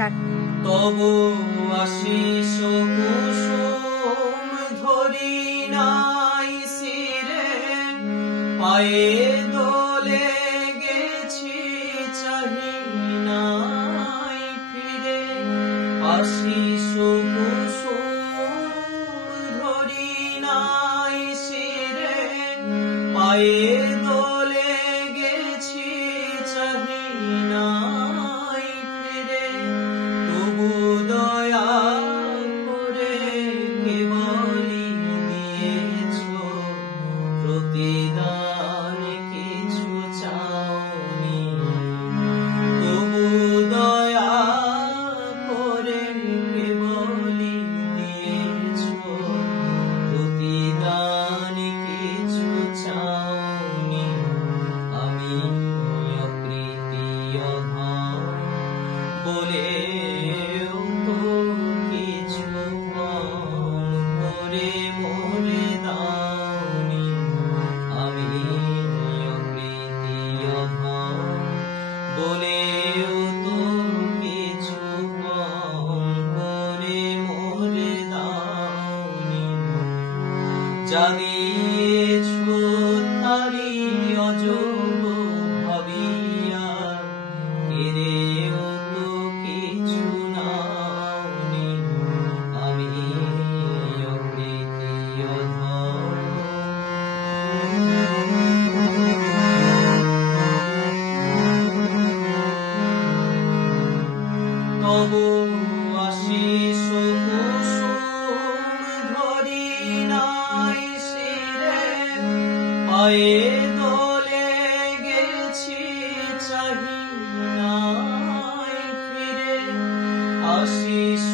Start. তবু আশিস কুসুম ধরি নাই শিরে, পায়ে দোলে গেছি চাহি নাই ফিরে। আশিস কুসুম ধরি নাই শিরে, পায়ে দোলে গেছি চাহি নাই ফিরে। তবু দয়া করে কেবলই দিয়েছ প্রতিদান, কিছু চাওনি। তবু দয়া করে কেবলই দিয়েছ প্রতিদান, কিছু চাওনি। আমি অকৃতি অধম বলেও তো কিছু কম করে মরে দাওনি। আমি অকৃতি অধম বলেও তো কিছু কম করে মরে দাওনি। যা দিয়েছ তারি অযোগ্য ভাবিয়া, ফিরেও তো কিছু নাওনি। আমি অকৃতি অধম। তবু আশিস কুসুম ধরি নাই শিরে, পায়ে দোলে গেছি চাহি নাই ফিরে। আশিস